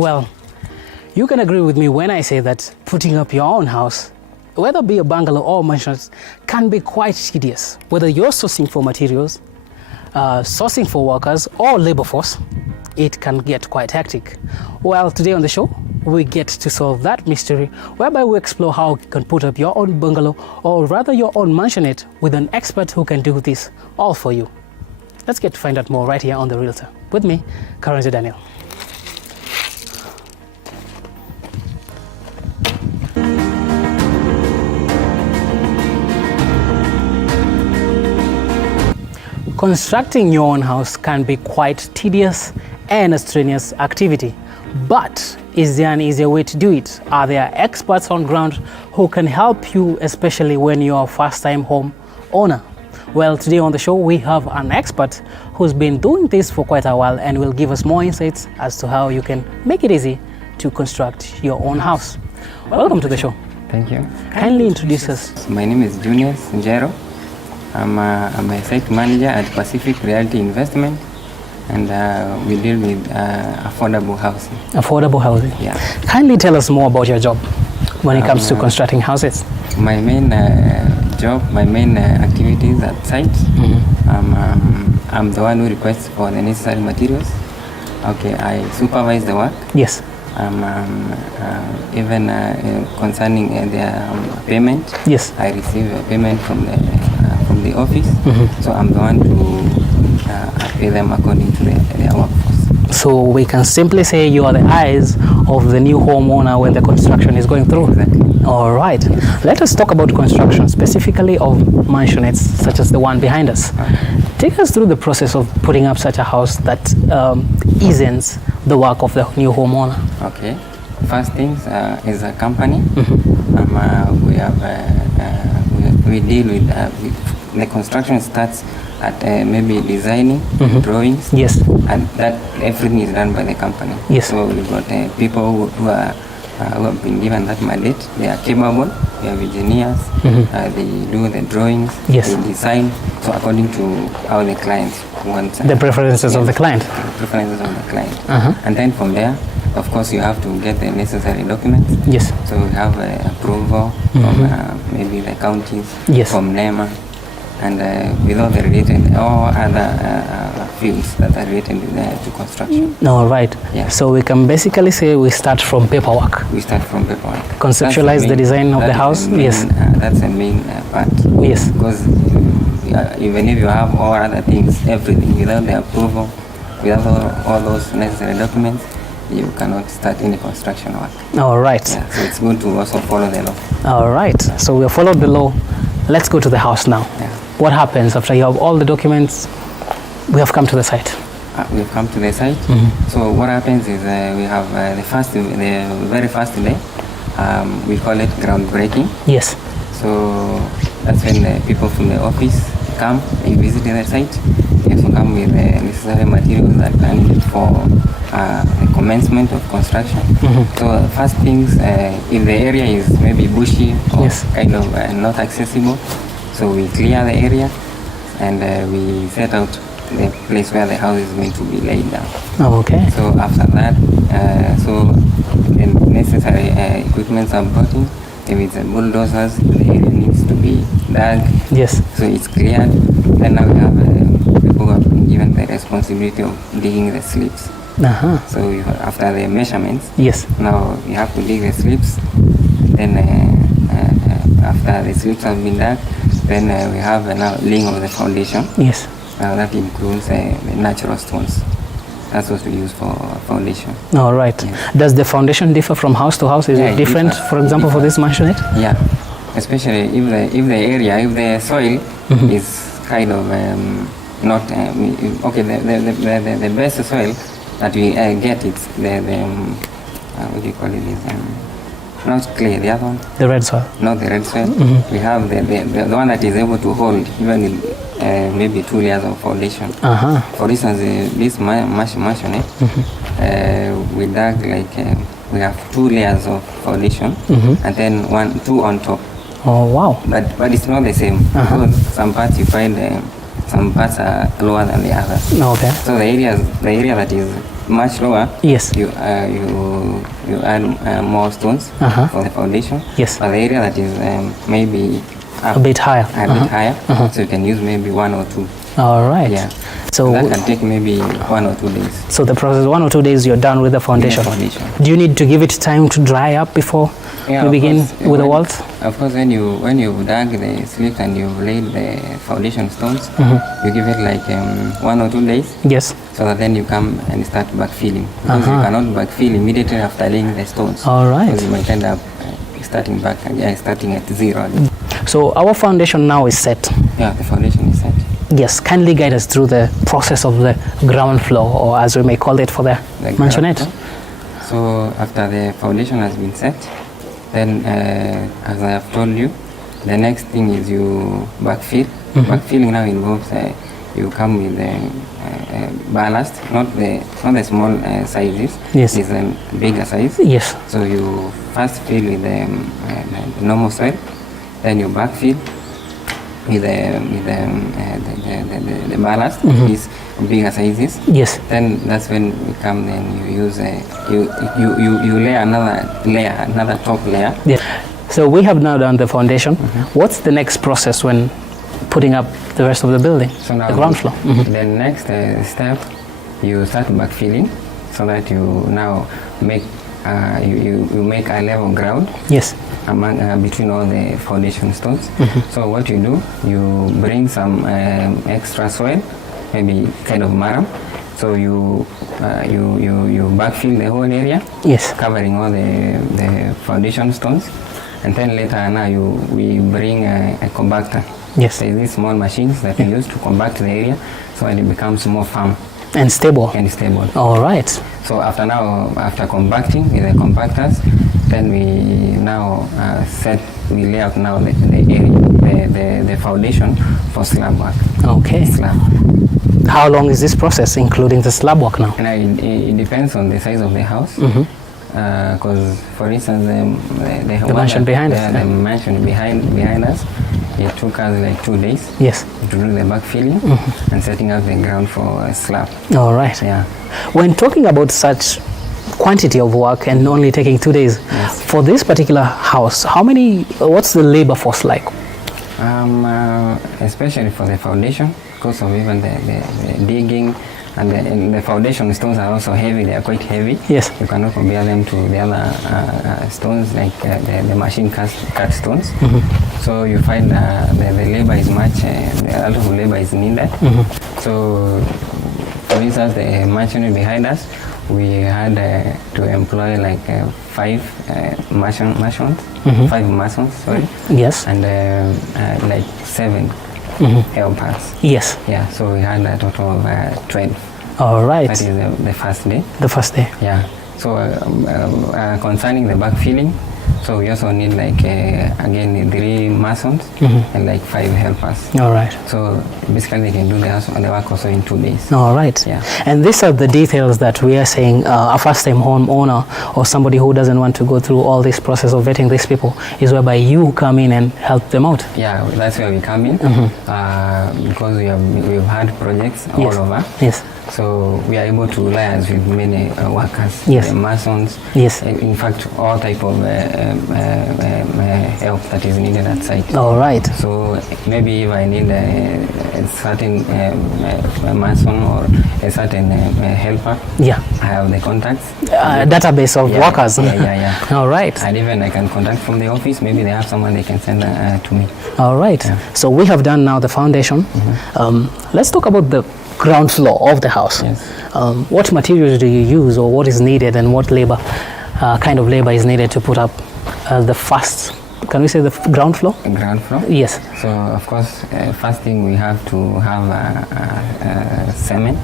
Well, you can agree with me when I say that putting up your own house, whether it be a bungalow or mansions, can be quite tedious. Whether you're sourcing for materials, sourcing for workers or labor force, it can get quite hectic. Well, today on the show, we get to solve that mystery, whereby we explore how you can put up your own bungalow or rather your own mansionette with an expert who can do this all for you. Let's get to find out more right here on The Realtor. With me, Karen Daniel. Constructing your own house can be quite tedious and a strenuous activity. But is there an easier way to do it? Are there experts on ground who can help you, especially when you're a first-time home owner? Well, today on the show, we have an expert who's been doing this for quite a while and will give us more insights as to how you can make it easy to construct your own house. Welcome to the show. Thank you. Kindly introduce us. My name is Junius Njero. I'm a site manager at Pacific Realty Investment, and we deal with affordable housing. Affordable housing? Yeah. Kindly tell us more about your job when it comes to constructing houses. My main job, my main activities at site, I'm the one who requests for the necessary materials. Okay, I supervise the work. Yes. Even concerning their payment. Yes. I receive a payment from the office, so I'm the one to pay them according to their workforce. So we can simply say you are the eyes of the new homeowner when the construction is going through. Exactly. All right. Let us talk about construction, specifically of mansionettes such as the one behind us. Take us through the process of putting up such a house that eases the work of the new homeowner. Okay. First things is a company. We deal with the construction starts at maybe designing, drawings. Yes. And that everything is done by the company. Yes. So we've got people who have been given that mandate. They are capable. We have engineers. They do the drawings. Yes. They design. So according to how the client wants. The preferences of the client. The preferences of the client. And then from there, of course, you have to get the necessary documents. Yes. So we have approval from maybe the counties, yes, from NEMA, and with all the related or other fields that are related to construction. All right. Yeah. So we can basically say we start from paperwork. We start from paperwork. Conceptualize the design of the house. Yes. That's the main part. Yes. Because even if you have all other things, everything, without the approval, without all those necessary documents, you cannot start any construction work. All right. Yeah, so it's good to also follow the law. All right. So we have followed the law. Let's go to the house now. Yeah. What happens after you have all the documents? We have come to the site. We've come to the site. So what happens is we have the very first day. We call it groundbreaking. Yes. So that's when the people from the office come, they visit the site. They also come with the necessary materials that are needed for the commencement of construction. So first things, if the area is maybe bushy or yes, kind of not accessible, so we clear the area and we set out the place where the house is going to be laid down. Oh, okay. So after that, so the necessary equipment are brought in. If it's a bulldozers, the area needs to be dug. Yes. So it's cleared. Then now we have people who have been given the responsibility of digging the slips. So after the measurements, yes, now you have to dig the slips. Then after the slips have been dug, then we have now laying of the foundation. Yes. That includes the natural stones. That's what we use for foundation. All right. Yeah. Does the foundation differ from house to house? Is it different, for example, for this mansionette? Yeah. Especially if the soil is kind of not okay. The best soil that we get it's the what do you call it? Is not clay. The other one. The red soil. Not the red soil. We have the one that is able to hold even maybe 2 layers of foundation. For instance, this mansionette, we dug like we have 2 layers of foundation and then 2 on top. Oh wow! But it's not the same. Some parts you find some parts are lower than the others. Okay. So the area that is much lower, Yes. you add more stones for the foundation. Yes. But the area that is maybe up, a bit higher. bit higher, so you can use maybe 1 or 2. All right. Yeah. So that can take maybe 1 or 2 days. So the process, 1 or 2 days, you're done with the foundation. Do you need to give it time to dry up before you begin with the walls? Of course, when you dug the slips and you laid the foundation stones, you give it like 1 or 2 days. Yes. So that then you come and start backfilling. Because you cannot backfill immediately after laying the stones. All right. Because you might end up starting at 0. So our foundation now is set. Yeah, the foundation is set. Yes, kindly guide us through the process of the ground floor, or as we may call it for the mansionette. So after the foundation has been set, then as I have told you, the next thing is you backfill. Backfilling now involves you come with ballast, not the small sizes. Yes. It's a bigger size. Yes. So you first fill with the normal soil, then you backfill with the ballast, these bigger sizes. Yes. Then that's when you come. Then you use you lay another top layer. Yeah. So we have now done the foundation. What's the next process when putting up the rest of the building? So now the ground floor. The next step, you start backfilling, so that you now make you make a level ground. Yes. Among between all the foundation stones. So what you do, you bring some extra soil, maybe kind of marram. So you backfill the whole area. Yes. Covering all the foundation stones, and then later now we bring a compactor. Yes. So these small machines that we use to compact the area, so it becomes more firm and stable. All right. So after compacting with the compactors, then we now we lay out now the area, the foundation for slab work. Okay. Slab. How long is this process, including the slab work now? Now it depends on the size of the house. Because for instance, the mansion behind us. The mansion behind us, it took us like 2 days. Yes. To do the backfilling and setting up the ground for a slab. All right. Yeah. When talking about such quantity of work and only taking 2 days, yes. For this particular house, what's the labor force like? Especially for the foundation, because of even the digging, and the foundation stones are also heavy. They are quite heavy. Yes. You cannot compare them to the other stones, like the machine cut stones. So you find the labor is much, a lot of labor is needed. So for instance, the mansion behind us, we had to employ like 5 masons, 5 masons, sorry. Yes. And like 7 helpers. Yes. Yeah, so we had a total of 12. All right. That is the first day. The first day. Yeah. So concerning the backfilling, so we also need like again 3 masons and like 5 helpers. All right. So basically they can do the work also in 2 days. All right. Yeah. And these are the details that we are saying a first-time homeowner or somebody who doesn't want to go through all this process of vetting these people is whereby you come in and help them out. Yeah, that's where we come in because we've had projects all over. Yes. So we are able to liaise with many workers, yes. masons, yes. In fact, all type of help that is needed at site. All right. So maybe if I need a certain mason or a certain helper, yeah, I have the contacts. Database of workers. Yeah. All right. And even I can contact from the office. Maybe they have someone they can send to me. All right. Yeah. So we have done now the foundation. Let's talk about the ground floor of the house. Yes. What materials do you use, or what is needed, and what kind of labor is needed to put up the first? Can we say the ground floor? Ground floor? Yes. So of course, first thing we have to have cement.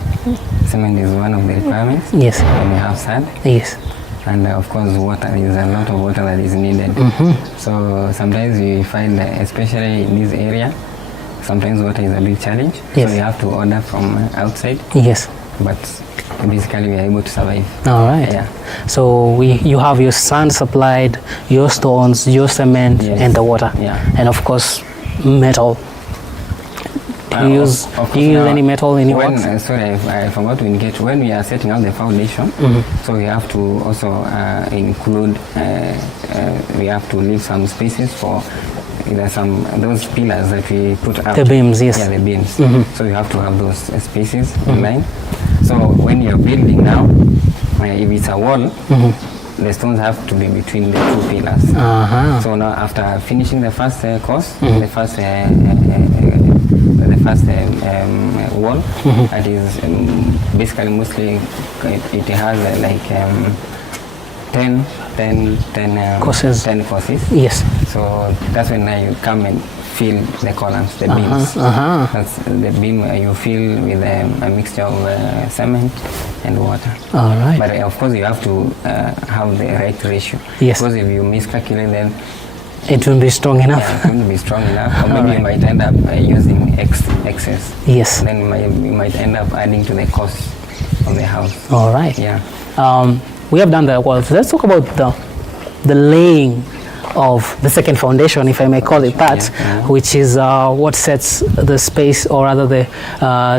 Cement is one of the requirements. Yes. And we have sand. Yes. And of course, water. There is a lot of water that is needed. So sometimes we find, especially in this area, sometimes water is a big challenge. Yes. So we have to order from outside. Yes. But basically we are able to survive. All right. Yeah. So you have your sand supplied, your stones, your cement, yes. and the water. Yeah. And of course, metal. You use any metal in your works? Sorry, I forgot to indicate. When we are setting up the foundation, so we have to also include, we have to leave some spaces for those pillars that we put up. The beams, yes. Yeah, the beams. So you have to have those spaces in line. So when you're building now, if it's a wall, the stones have to be between the two pillars. So now after finishing the first course, the first wall, that is basically mostly it has like 10 courses. 10 courses. Yes. So that's when you come and fill the columns, the beams. That's the beam you fill with a mixture of cement and water. All right. But of course you have to have the right ratio. Yes. Because if you miscalculate, then it won't be strong enough. Yeah, it won't be strong enough. Or maybe you might end up using excess. Yes. Then you might end up adding to the cost of the house. All right. Yeah. We have done that well. So let's talk about the laying of the second foundation, if I may call it that, which is what sets the space, or rather the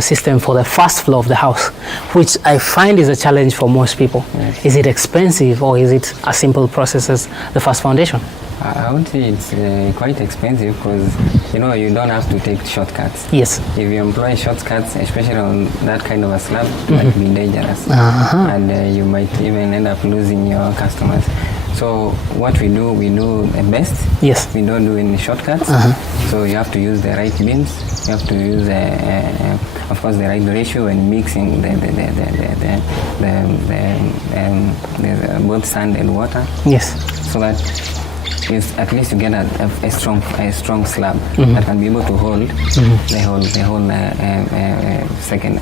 system for the first floor of the house, which I find is a challenge for most people. Yes. Is it expensive, or is it a simple process as the first foundation? I would say it's quite expensive because you don't have to take shortcuts. Yes. If you employ shortcuts, especially on that kind of a slab, it might be dangerous, and you might even end up losing your customers. So what we do the best. Yes. We don't do any shortcuts. So you have to use the right beams. You have to use, of course, the right ratio when mixing the both sand and water. Yes. So that is at least you get a strong slab that can be able to hold the whole second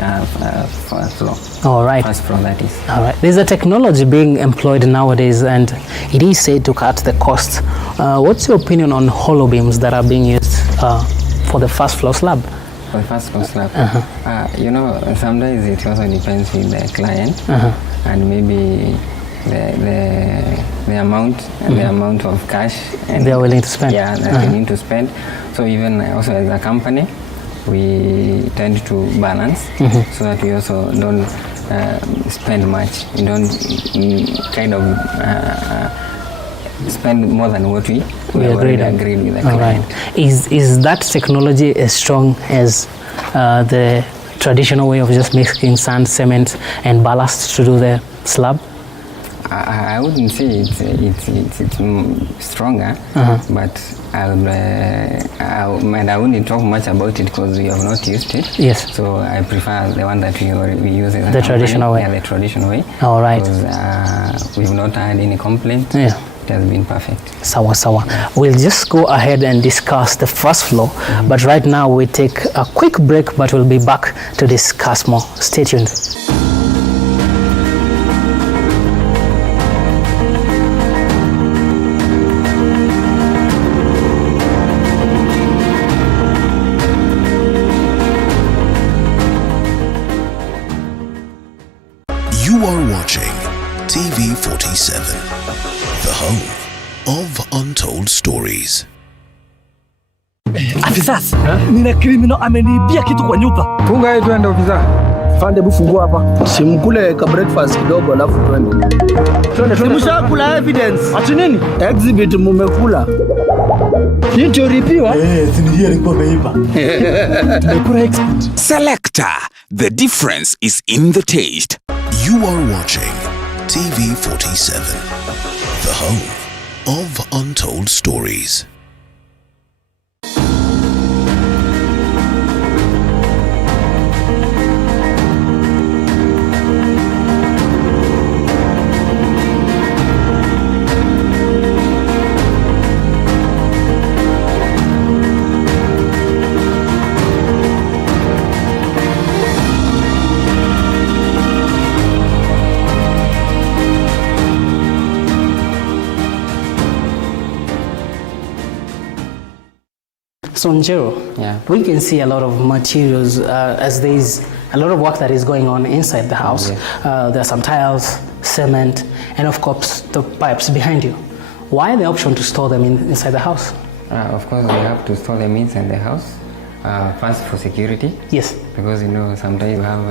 floor. All right. First floor, that is. All right. There's a technology being employed nowadays, and it is said to cut the cost. What's your opinion on hollow beams that are being used for the first floor slab? For the first floor slab, sometimes it also depends with the client and maybe the amount and the amount of cash and they are willing to spend. Yeah, that they need to spend. So even also as a company, we tend to balance so that we also don't spend much. We don't kind of spend more than what we already agreed with the client. Right. Is that technology as strong as the traditional way of just mixing sand, cement, and ballast to do the slab? I wouldn't say it's stronger, but I wouldn't talk much about it because we have not used it. Yes. So I prefer the one that we use in the traditional way. Yeah, the traditional way. All right. Because we've not had any complaint. Yeah. It has been perfect. Sawa. We'll just go ahead and discuss the first floor, but right now we take a quick break, but we'll be back to discuss more. Stay tuned. You are watching TV47, the home of Untold Stories. Afisa, nina criminal ameniibia kitu kwa nyumba. Funga hii twende ofisa. Fande bufungua hapa. Simkule ka breakfast kidogo alafu twende. Simshakula evidence. Ati nini? Exhibit mumekula. Ndio ripiwa? Sinijia ilikuwa imeiva. Tumekula exhibit. Selector, the difference is in the taste. You are watching TV47, the home of Untold Stories. So Njero, we can see a lot of materials as there's a lot of work that is going on inside the house. There are some tiles, cement, and of course the pipes behind you. Why the option to store them inside the house? Of course, we have to store them inside the house First, for security. Yes. Because sometimes you have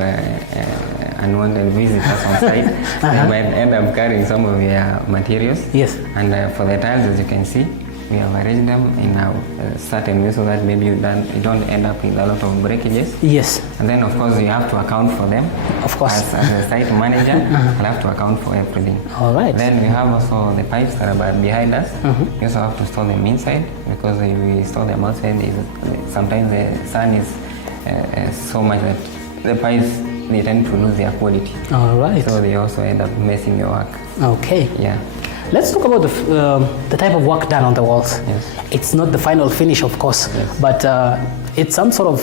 unwanted visitors on site. They might end up carrying some of your materials. Yes. And for the tiles, as you can see, we have arranged them in a certain way so that maybe you don't end up with a lot of breakages. Yes. And then, of course, you have to account for them. Of course. As a site manager, I'll have to account for everything. All right. Then we have also the pipes that are behind us. We also have to store them inside, because if we store them outside, sometimes the sun is so much that the pipes, they tend to lose their quality. All right. So they also end up messing your work. Okay. Yeah. Let's talk about the type of work done on the walls. Yes. It's not the final finish, of course, Yes. but it's some sort of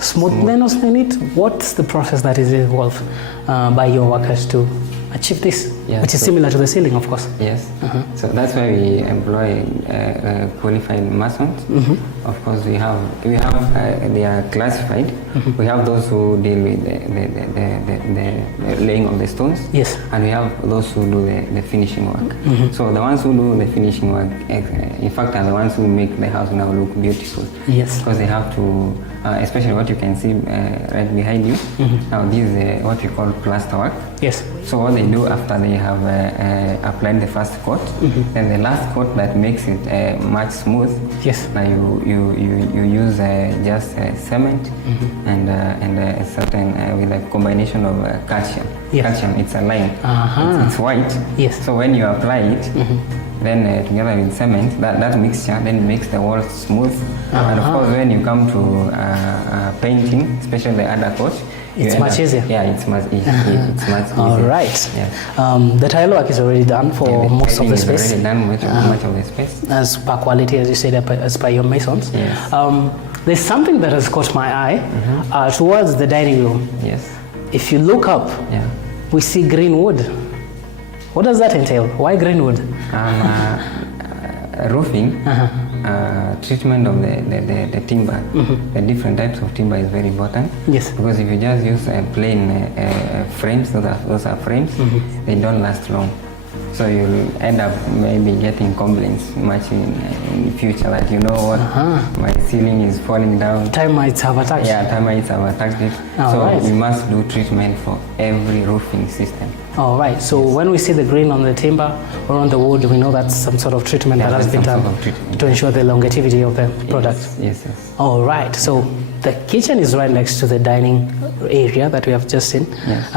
smoothness in it. What's the process that is involved by your workers to achieve this, Yeah, which is so similar to the ceiling, of course? Yes. So that's why we employ qualified masons. Of course, we have they are classified. We have those who deal with the laying of the stones. Yes. And we have those who do the finishing work. So the ones who do the finishing work, in fact, are the ones who make the house now look beautiful. Yes. Because they have to, especially what you can see right behind you. Now this is what we call plaster work. Yes. So what they do after they have applied the first coat, then the last coat that makes it much smooth. Yes. Now you use just cement and a certain with a combination of calcium. Yes. Calcium, it's a lime. It's white. Yes. So when you apply it, then together with cement, that mixture then makes the walls smooth. And of course, when you come to painting, especially the other coat, It's much easier. Yeah, it's much easier. It's much easier. All right. Yeah. The tile work is already done for most of the space. It's already done much of the space. As per quality, as you said, as per your masons. Yes. There's something that has caught my eye towards the dining room. Yes. If you look up, we see green wood. What does that entail? Why green wood? Roofing, treatment of the timber, the different types of timber is very important. Yes. Because if you just use plain frames, those are frames, they don't last long. So you'll end up maybe getting complaints much in future that my ceiling is falling down. Termites have attacked. Yeah, termites have attacked it. Right. We must do treatment for every roofing system. All right. So when we see the green on the timber or on the wood, we know that's some sort of treatment that has been done to ensure the longevity of the product. Yes. All right. So the kitchen is right next to the dining area that we have just seen. Yes.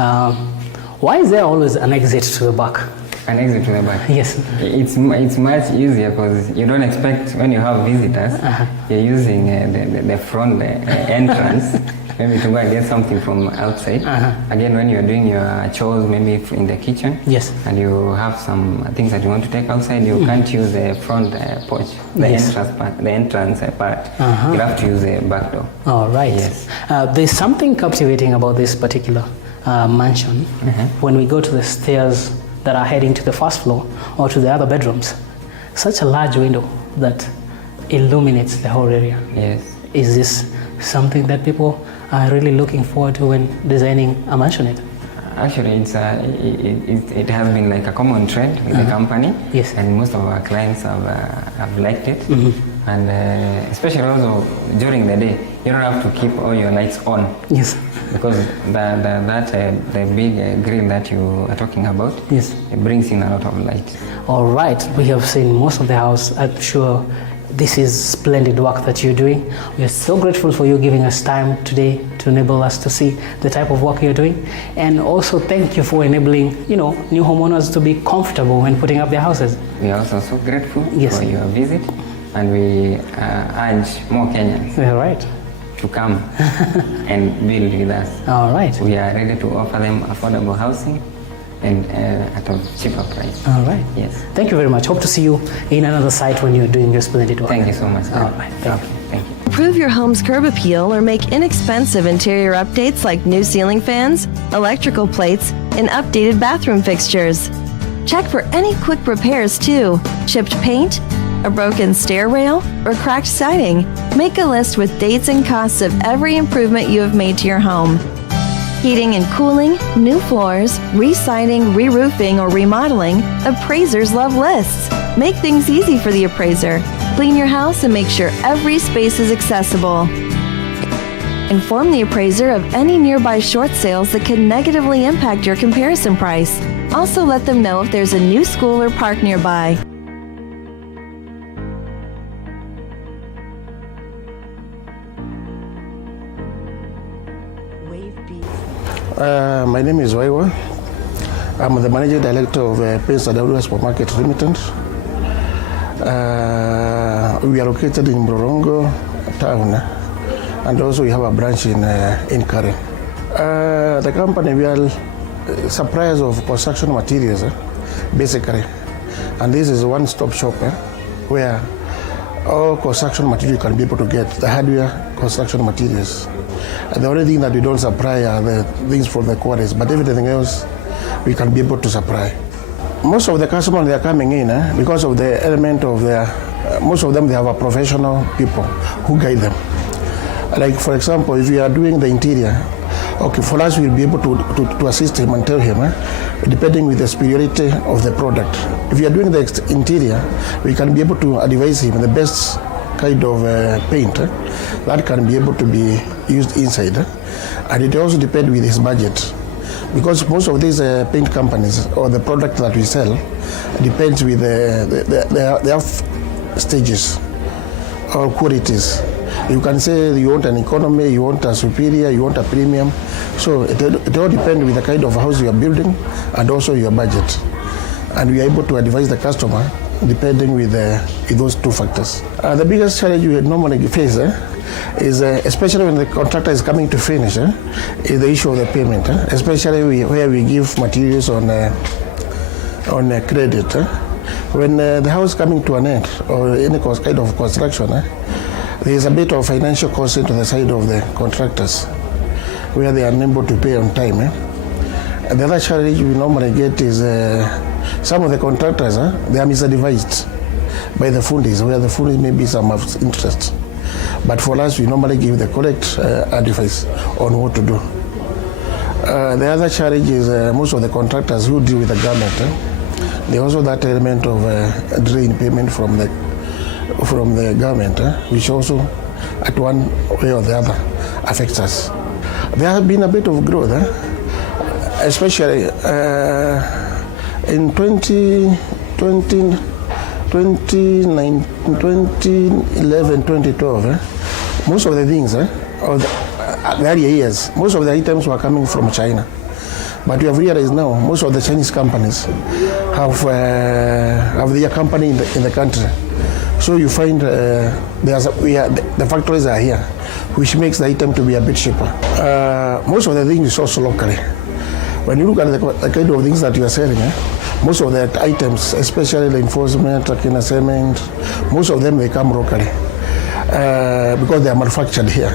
Why is there always an exit to the back? An exit to the back. Yes. It's much easier because you don't expect when you have visitors, you're using the front entrance maybe to go and get something from outside. Again, when you're doing your chores, maybe in the kitchen, yes, and you have some things that you want to take outside, you can't use the front porch, the entrance part. You have to use the back door. All right. Yes. There's something captivating about this particular mansion. When we go to the stairs that are heading to the first floor or to the other bedrooms, such a large window that illuminates the whole area. Yes. Is this something that people are really looking forward to when designing a mansionette? Actually, it has been like a common trend with the company. Yes. And most of our clients have liked it. And especially also during the day, you don't have to keep all your lights on. Yes. Because the big grill that you are talking about, yes, it brings in a lot of light. All right. We have seen most of the house. I'm sure this is splendid work that you're doing. We are so grateful for you giving us time today to enable us to see the type of work you're doing. And also thank you for enabling, new homeowners to be comfortable when putting up their houses. We are also so grateful yes, for your visit, and we urge more Kenyans all right, to come and build with us. All right. We are ready to offer them affordable housing and at a cheaper price. All right. Yes. Thank you very much. Hope to see you in another site when you're doing your splendid work. Thank you so much. All right. Thank you. Thank you. Improve your home's curb appeal or make inexpensive interior updates like new ceiling fans, electrical plates, and updated bathroom fixtures. Check for any quick repairs too. Chipped paint, a broken stair rail, or cracked siding. Make a list with dates and costs of every improvement you have made to your home. Heating and cooling, new floors, re-siding, re-roofing, or remodeling, appraisers love lists. Make things easy for the appraiser. Clean your house and make sure every space is accessible. Inform the appraiser of any nearby short sales that could negatively impact your comparison price. Also let them know if there's a new school or park nearby. My name is Waiwa. I'm the Managing Director of Prince Adaura Supermarket Limited. We are located in Mlolongo town, and also we have a branch in Karen. The company, we are suppliers of construction materials, basically. And this is a one-stop shop where all construction material can be able to get, the hardware construction materials. And the only thing that we don't supply are the things from the quarries, but everything else we can be able to supply. Most of the customers, they are coming in because of the element of their, most of them, they have a professional people who guide them. Like, for example, if you are doing the interior, okay, for us, we'll be able to assist him and tell him, depending with the superiority of the product. If you are doing the interior, we can be able to advise him the best kind of paint that can be able to be used inside. And it also depends with his budget. Because most of these paint companies or the product that we sell depends with they have stages or qualities. You can say you want an economy, you want a superior, you want a premium. So it all depends with the kind of house you are building and also your budget. And we are able to advise the customer depending with those two factors. The biggest challenge we normally face is, especially when the contractor is coming to finish, is the issue of the payment, especially where we give materials on credit. When the house is coming to an end or any kind of construction, there is a bit of financial cost into the side of the contractors where they are unable to pay on time. And the other challenge we normally get is some of the contractors, they are misadvised by the fundis, where the fundis may be some of interest. But for us, we normally give the correct advice on what to do. The other challenge is most of the contractors who deal with the government, they also that element of delay in payment from the government, which also at one way or the other affects us. There has been a bit of growth, especially in 2011, 2012, most of the things, or the earlier years, most of the items were coming from China. But we have realized now most of the Chinese companies have their company in the country. So you find the factories are here, which makes the item to be a bit cheaper. Most of the things is also locally. When you look at the kind of things that you are selling, most of the items, especially the enforcement, cement, most of them they come locally because they are manufactured here.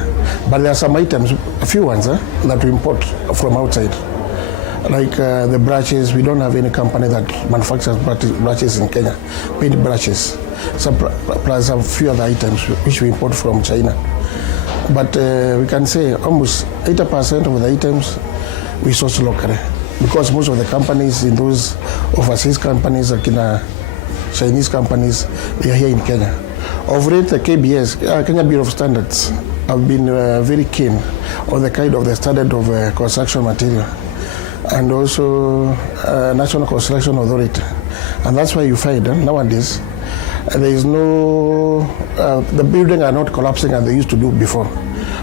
But there are some items, a few ones that we import from outside. Like the brushes, we don't have any company that manufactures brushes in Kenya, paint brushes. Plus a few other items which we import from China. But we can say almost 80% of the items we source locally, because most of the companies in those overseas companies, like Chinese companies, they are here in Kenya. Of late, the KBS, Kenya Bureau of Standards, have been very keen on the kind of the standard of construction material, and also National Construction Authority. And that's why you find nowadays there is no, the buildings are not collapsing as they used to do before,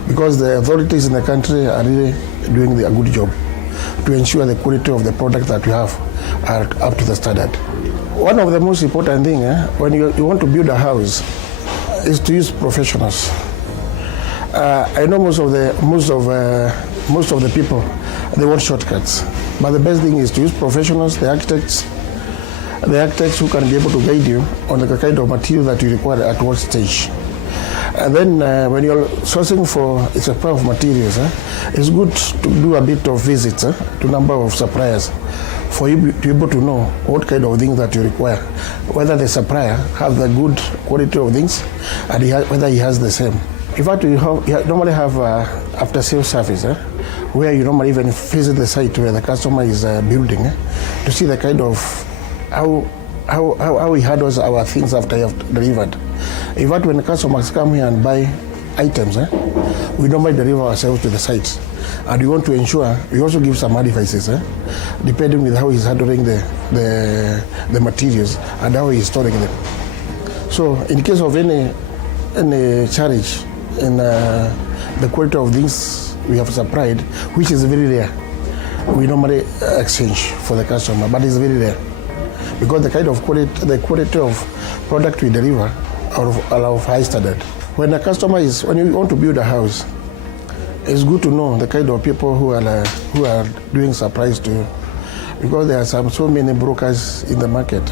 because the authorities in the country are really doing a good job to ensure the quality of the product that we have are up to the standard. One of the most important things when you want to build a house is to use professionals. I know most of the people, they want shortcuts, but the best thing is to use professionals, the architects who can be able to guide you on the kind of material that you require at what stage. And then when you're sourcing for a supply of materials, it's good to do a bit of visits to number of suppliers for you to be able to know what kind of things that you require, whether the supplier has the good quality of things and whether he has the same. In fact, you normally have after sales service where you normally even visit the site where the customer is building to see the kind of how he handles our things after you have delivered. In fact, when the customers come here and buy items, we normally deliver ourselves to the site. And we want to ensure, we also give some advices, depending with how he's handling the materials and how he's storing them. So in case of any challenge in the quality of things we have supplied, which is very rare, we normally exchange for the customer, but it's very rare. Because the kind of quality of product we deliver are of high standard. When you want to build a house, it's good to know the kind of people who are doing supplies to you, because there are so many brokers in the market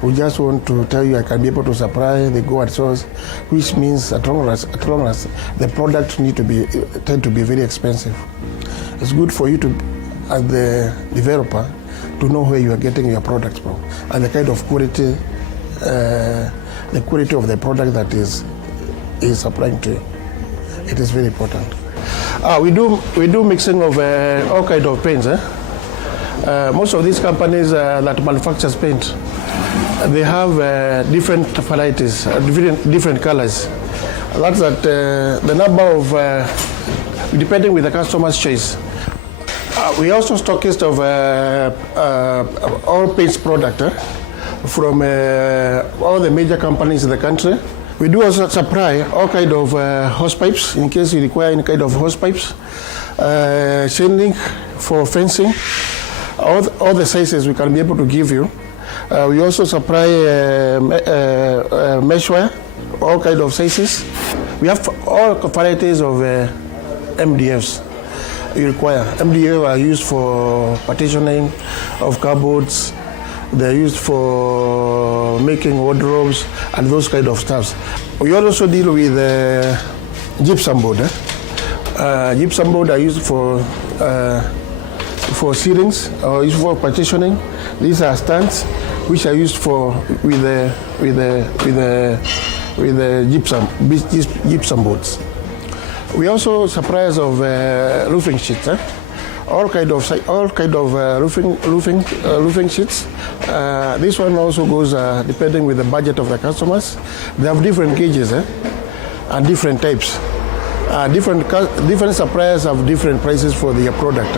who just want to tell you I can be able to supply. They go at source, which means as long as the product tend to be very expensive. It's good for you to, as the developer, to know where you are getting your products from and the kind of quality, the quality of the product that is supplying to you. It is very important. We do mixing of all kind of paints. Most of these companies that manufactures paint, they have different varieties, different colors. That's the number of, depending with the customer's choice. We also stockist of all paints product from all the major companies in the country. We do also supply all kind of hose pipes in case you require any kind of hose pipes, chain link for fencing, all the sizes we can be able to give you. We also supply mesh wire, all kind of sizes. We have all varieties of MDFs you require. MDF are used for partitioning of cupboards. They're used for making wardrobes and those kind of stuffs. We also deal with gypsum board. Gypsum board are used for ceilings or used for partitioning. These are stands which are used with the gypsum boards. We also suppliers of roofing sheets. All kind of roofing sheets. This one also goes depending with the budget of the customers. They have different gauges and different types. Different suppliers have different prices for their product.